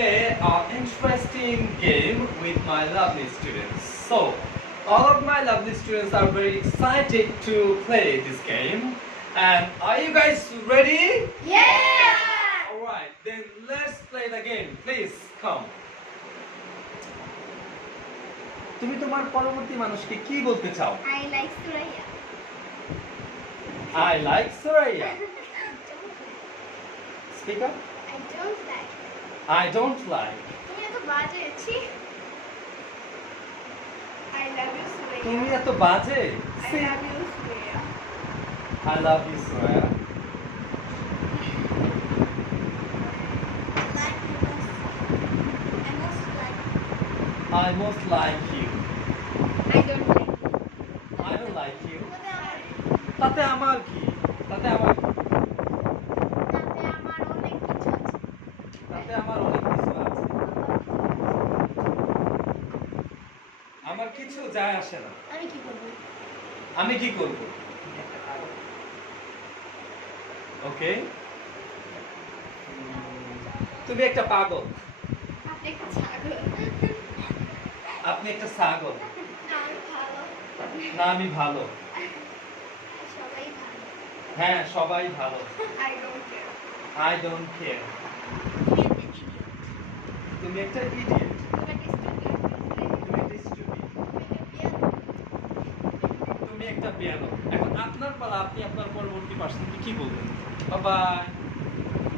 play an interesting game with my lovely students. So, all of my lovely students are very excited to play this game. And are you guys ready? Yeah! Alright, then let's play the game. Please come. তুমি তোমার পরবর্তী মানুষকে কি বলতে চাও? I like Suraya. I like Suraya. Speak up. I don't like. I don't like. তুমি এত বাজে ছি। I love you Suraya. তুমি এত বাজে? I love you Suraya. I love you, Suraya. I most like you. I don't like. I don't like you. তাতে আমার কি? তাতে আমার কি? তাতে আমার অনেক কিছু আছে। তাতে আমার অনেক কিছু আছে। আমার কিছু যায় আসে না। আমি কি করব? আমি কি করব? ওকে? তুমি একটা পাগল। আপনি একটা ছাগল। আপনি একটা ছাগল। আমি ভালো। না আমি ভালো। সবাই ভালো। হ্যাঁ সবাই ভালো। I don't care. I don't care. তুমি একটা ইডিয়েট। তুমি একটা স্টুপিড। তুমি একটা বেয়াদব। এখন আপনার পালা, আপনি আপনার পরবর্তী পার্সনকে কি বলবেন? Bye bye.